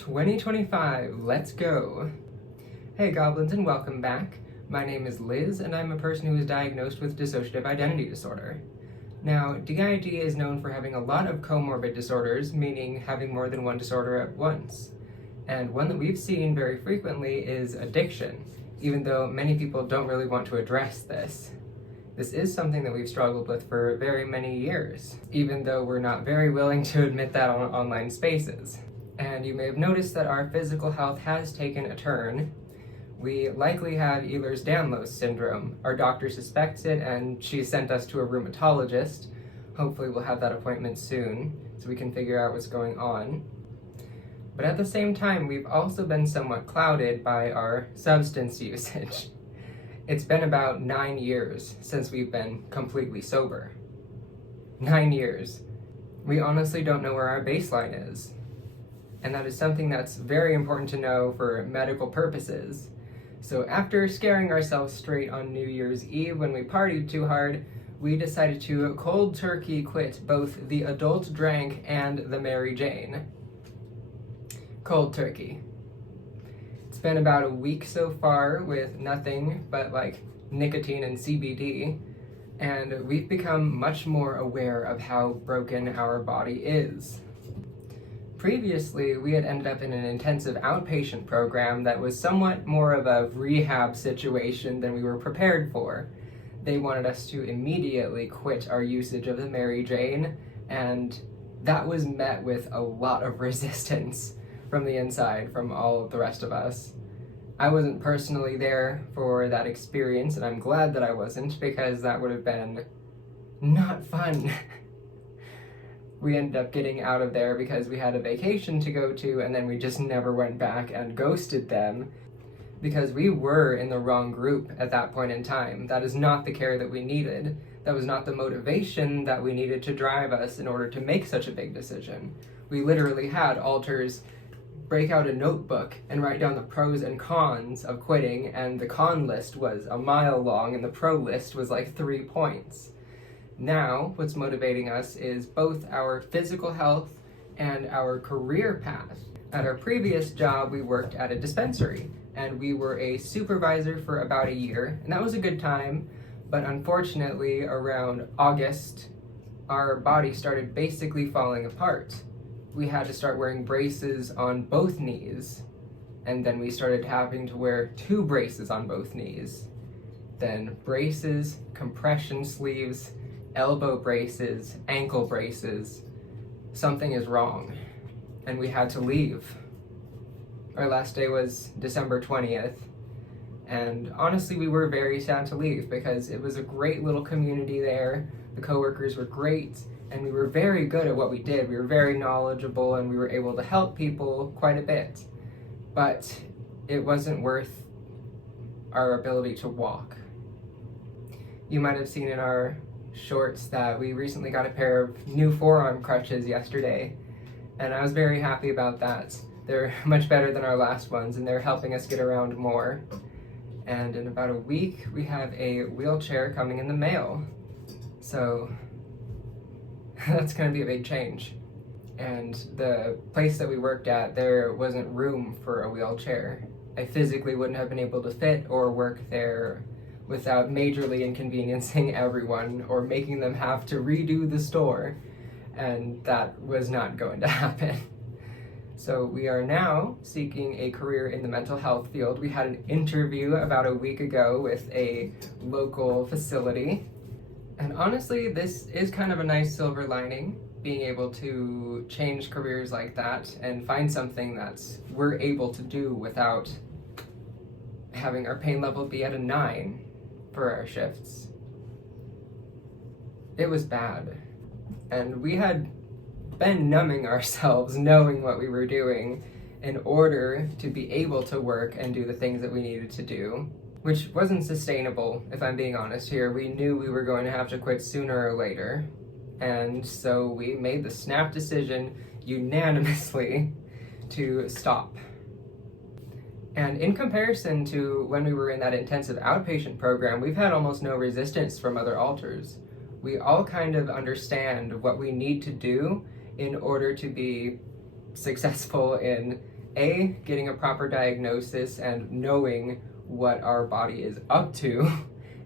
2025, let's go! Hey goblins, and welcome back. My name is Liz, and I'm a person who is diagnosed with dissociative identity disorder. Now, D.I.D is known for having a lot of comorbid disorders, meaning having more than one disorder at once. And one that we've seen very frequently is addiction, even though many people don't really want to address this. This is something that we've struggled with for very many years, even though we're not very willing to admit that on online spaces. And you may have noticed that our physical health has taken a turn. We likely have Ehlers-Danlos syndrome. Our doctor suspects it, and she sent us to a rheumatologist. Hopefully we'll have that appointment soon, so we can figure out what's going on. But at the same time, we've also been somewhat clouded by our substance usage. It's been about 9 years since we've been completely sober. 9 years. We honestly don't know where our baseline is. And that is something that's very important to know for medical purposes. So after scaring ourselves straight on New Year's Eve when we partied too hard, we decided to cold turkey quit both the adult drank and the Mary Jane. Cold turkey. It's been about a week so far with nothing but nicotine and CBD, and we've become much more aware of how broken our body is. Previously, we had ended up in an intensive outpatient program that was somewhat more of a rehab situation than we were prepared for. They wanted us to immediately quit our usage of the Mary Jane, and that was met with a lot of resistance from the inside, from all of the rest of us. I wasn't personally there for that experience, and I'm glad that I wasn't, because that would have been not fun. We ended up getting out of there because we had a vacation to go to, and then we just never went back and ghosted them because we were in the wrong group at that point in time. That is not the care that we needed. That was not the motivation that we needed to drive us in order to make such a big decision. We literally had alters break out a notebook and write down the pros and cons of quitting, and the con list was a mile long and the pro list was like 3 points. Now, what's motivating us is both our physical health and our career path. At our previous job, we worked at a dispensary, and we were a supervisor for about a year, and that was a good time, but unfortunately, around August, our body started basically falling apart. We had to start wearing braces on both knees, and then we started having to wear 2 braces on both knees. Then braces, compression sleeves, elbow braces, ankle braces. Something is wrong, and we had to leave. Our last day was December 20th, and honestly we were very sad to leave because it was a great little community there. The coworkers were great, and we were very good at what we did. We were very knowledgeable, and we were able to help people quite a bit, but it wasn't worth our ability to walk. You might have seen in our shorts that we recently got a pair of new forearm crutches yesterday, and I was very happy about that. They're much better than our last ones, and they're helping us get around more. And in about a week, we have a wheelchair coming in the mail. So that's going to be a big change. And the place that we worked at, there wasn't room for a wheelchair. I physically wouldn't have been able to fit or work there without majorly inconveniencing everyone or making them have to redo the store, and that was not going to happen. So we are now seeking a career in the mental health field. We had an interview about a week ago with a local facility, and honestly, this is kind of a nice silver lining, being able to change careers like that and find something that we're able to do without having our pain level be at a 9 for our shifts. It was bad, and we had been numbing ourselves knowing what we were doing in order to be able to work and do the things that we needed to do, which wasn't sustainable, if I'm being honest here. We knew we were going to have to quit sooner or later, and so we made the snap decision unanimously to stop. And in comparison to when we were in that intensive outpatient program, we've had almost no resistance from other alters. We all kind of understand what we need to do in order to be successful in A, getting a proper diagnosis and knowing what our body is up to,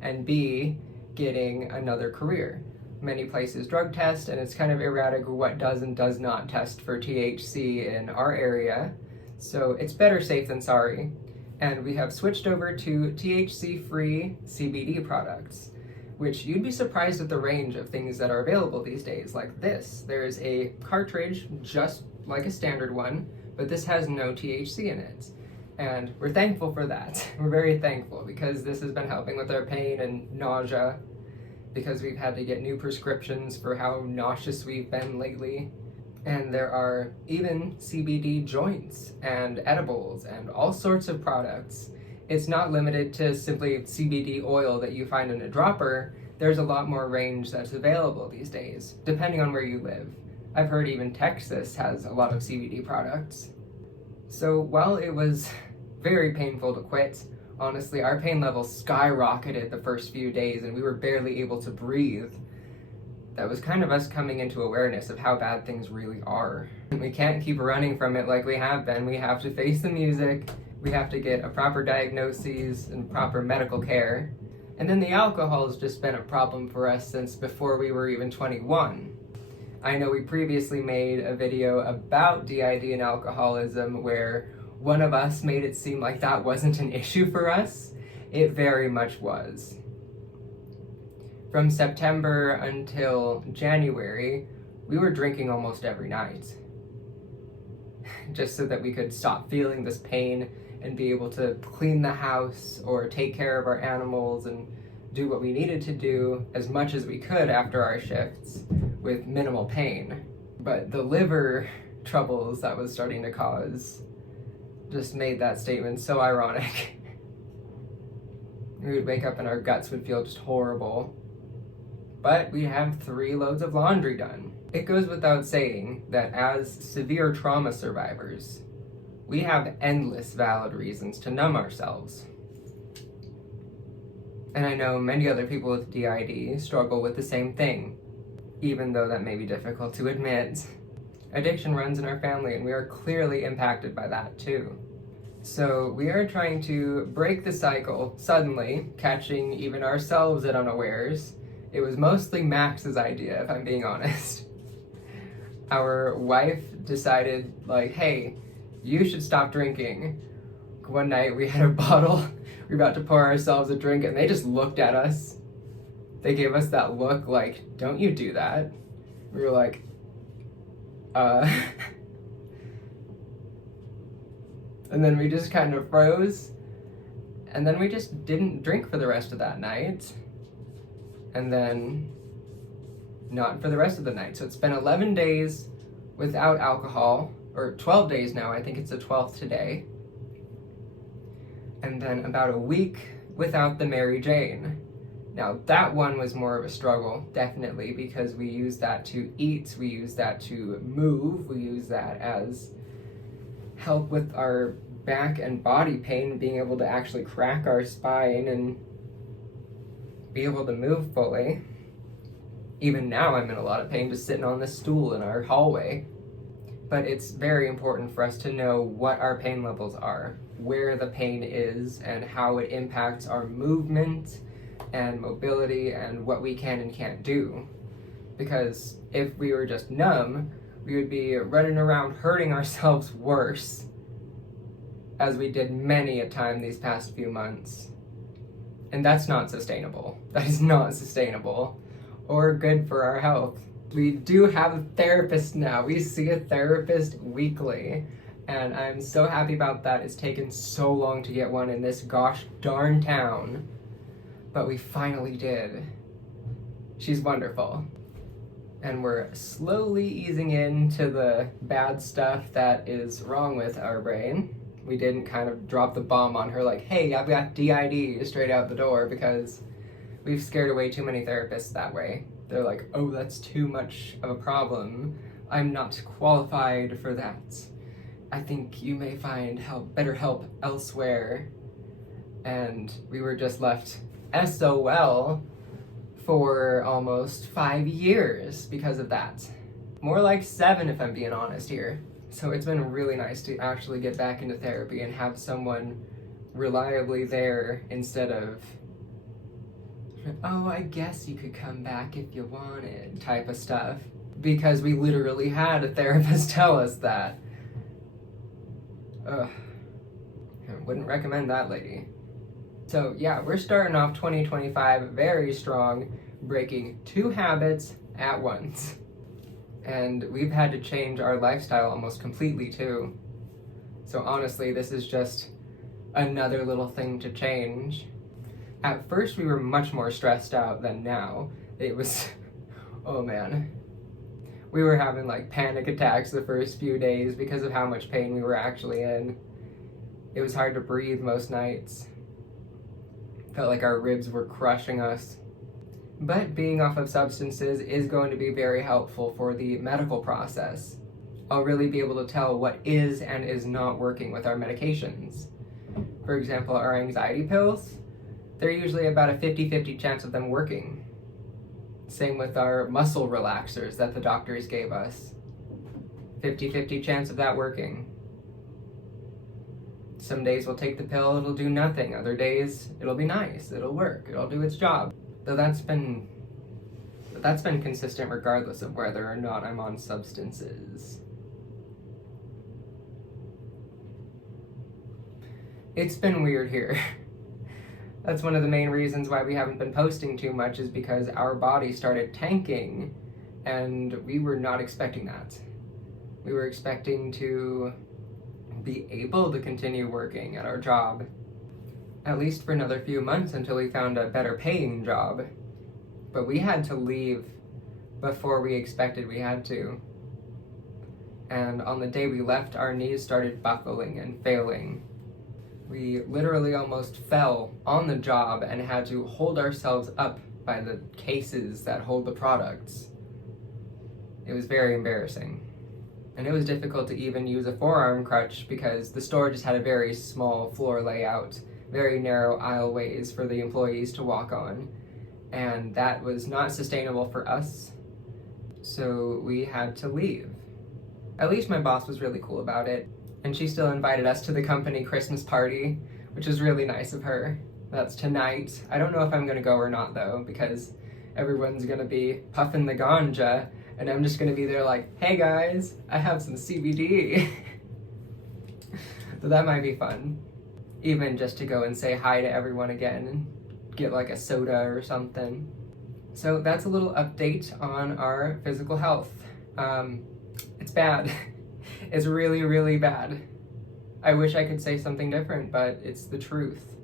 and B, getting another career. Many places drug test, and it's kind of erratic what does and does not test for THC in our area, so it's better safe than sorry. And we have switched over to THC-free CBD products, which you'd be surprised at the range of things that are available these days, like this. There's a cartridge just like a standard one, but this has no THC in it. And we're thankful for that. We're very thankful because this has been helping with our pain and nausea, because we've had to get new prescriptions for how nauseous we've been lately. And there are even CBD joints and edibles and all sorts of products. It's not limited to simply CBD oil that you find in a dropper. There's a lot more range that's available these days, depending on where you live. I've heard even Texas has a lot of CBD products. So while it was very painful to quit, honestly, our pain levels skyrocketed the first few days and we were barely able to breathe. That was kind of us coming into awareness of how bad things really are. We can't keep running from it like we have been. We have to face the music, we have to get a proper diagnosis and proper medical care. And then the alcohol has just been a problem for us since before we were even 21. I know we previously made a video about D.I.D. and alcoholism where one of us made it seem like that wasn't an issue for us. It very much was. From September until January, we were drinking almost every night. Just so that we could stop feeling this pain and be able to clean the house or take care of our animals and do what we needed to do as much as we could after our shifts with minimal pain. But the liver troubles that was starting to cause just made that statement so ironic. We would wake up and our guts would feel just horrible. But we have 3 loads of laundry done. It goes without saying that as severe trauma survivors, we have endless valid reasons to numb ourselves. And I know many other people with D.I.D. struggle with the same thing, even though that may be difficult to admit. Addiction runs in our family and we are clearly impacted by that too. So we are trying to break the cycle suddenly, catching even ourselves at unawares. It was mostly Max's idea, if I'm being honest. Our wife decided, like, hey, you should stop drinking. One night we had a bottle, we were about to pour ourselves a drink, and they just looked at us. They gave us that look like, don't you do that. We were like, And then we just kind of froze, and then we just didn't drink for the rest of that night. And then not for the rest of the night. So it's been 11 days without alcohol, or 12 days now, I think it's the 12th today. And then about a week without the Mary Jane. Now that one was more of a struggle, definitely, because we use that to eat, we use that to move, we use that as help with our back and body pain, being able to actually crack our spine and be able to move fully. Even now I'm in a lot of pain just sitting on this stool in our hallway. But it's very important for us to know what our pain levels are, where the pain is, and how it impacts our movement and mobility and what we can and can't do. Because if we were just numb, we would be running around hurting ourselves worse, as we did many a time these past few months. And that's not sustainable. That is not sustainable or good for our health. We do have a therapist now. We see a therapist weekly, and I'm so happy about that. It's taken so long to get one in this gosh darn town, but we finally did. She's wonderful. And we're slowly easing into the bad stuff that is wrong with our brain. We didn't kind of drop the bomb on her like, hey, I've got D.I.D. straight out the door, because we've scared away too many therapists that way. They're like, oh, that's too much of a problem. I'm not qualified for that. I think you may find better help elsewhere. And we were just left SOL for almost 5 years because of that. More like 7 if I'm being honest here. So it's been really nice to actually get back into therapy and have someone reliably there instead of, oh, I guess you could come back if you wanted type of stuff. Because we literally had a therapist tell us that. Ugh. I wouldn't recommend that lady. So yeah, we're starting off 2025 very strong, breaking 2 habits at once. And we've had to change our lifestyle almost completely too. So honestly, this is just another little thing to change. At first we were much more stressed out than now. It was, oh man. We were having like panic attacks the first few days because of how much pain we were actually in. It was hard to breathe most nights. Felt like our ribs were crushing us. But being off of substances is going to be very helpful for the medical process. I'll really be able to tell what is and is not working with our medications. For example, our anxiety pills, they're usually about a 50-50 chance of them working. Same with our muscle relaxers that the doctors gave us. 50-50 chance of that working. Some days we'll take the pill, it'll do nothing. Other days, it'll be nice, it'll work, it'll do its job. Though that's been consistent regardless of whether or not I'm on substances. It's been weird here. That's one of the main reasons why we haven't been posting too much, is because our body started tanking and we were not expecting that. We were expecting to be able to continue working at our job, at least for another few months until we found a better paying job. But we had to leave before we expected we had to. And on the day we left, our knees started buckling and failing. We literally almost fell on the job and had to hold ourselves up by the cases that hold the products. It was very embarrassing. And it was difficult to even use a forearm crutch because the store just had a very small floor layout, very narrow aisleways for the employees to walk on. And that was not sustainable for us, so we had to leave. At least my boss was really cool about it, and she still invited us to the company Christmas party, which was really nice of her. That's tonight. I don't know if I'm gonna go or not though, because everyone's gonna be puffing the ganja, and I'm just gonna be there like, hey guys, I have some CBD. So that might be fun. Even just to go and say hi to everyone again and get like a soda or something. So that's a little update on our physical health. It's bad. It's really, really bad. I wish I could say something different, but it's the truth.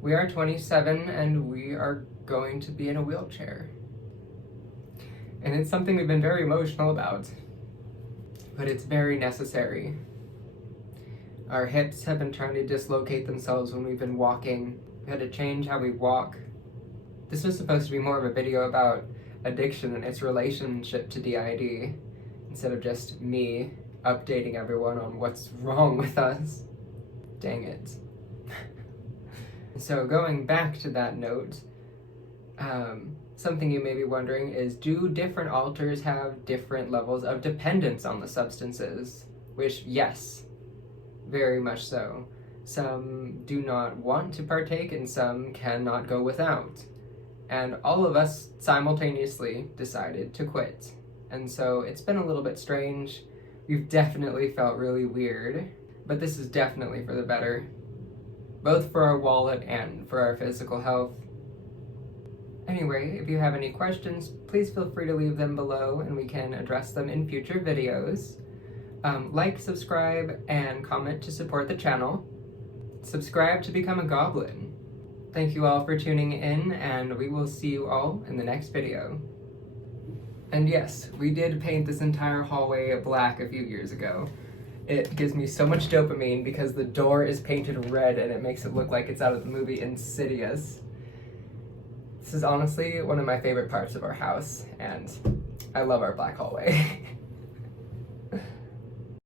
We are 27 and we are going to be in a wheelchair. And it's something we've been very emotional about, but it's very necessary. Our hips have been trying to dislocate themselves when we've been walking. We had to change how we walk. This was supposed to be more of a video about addiction and its relationship to D.I.D. instead of just me updating everyone on what's wrong with us. Dang it. So going back to that note, something you may be wondering is, do different alters have different levels of dependence on the substances? Which, yes, very much so. Some do not want to partake and some cannot go without. And all of us simultaneously decided to quit. And so it's been a little bit strange. We've definitely felt really weird, but this is definitely for the better, both for our wallet and for our physical health. Anyway, if you have any questions, please feel free to leave them below and we can address them in future videos. Like, subscribe, and comment to support the channel. Subscribe to become a goblin. Thank you all for tuning in, and we will see you all in the next video. And yes, we did paint this entire hallway black a few years ago. It gives me so much dopamine because the door is painted red and it makes it look like it's out of the movie Insidious. This is honestly one of my favorite parts of our house, and I love our black hallway.